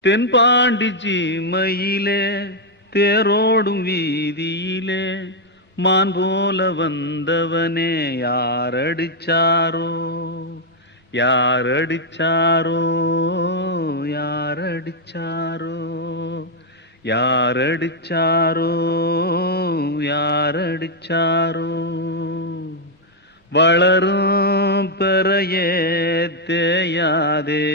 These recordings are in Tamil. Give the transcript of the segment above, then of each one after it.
தென்பாண்டி ஜீமையிலே தேரோடும் வீதியிலே மான் போல வந்தவனே யாரடிச்சாரோ? யாரடிச்சாரோ? யாரடிச்சாரோ? யாரடிச்சாரோ? யாரடிச்சாரோ? வளரும் பெறையே தேயாதே.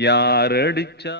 யாரடிச்சா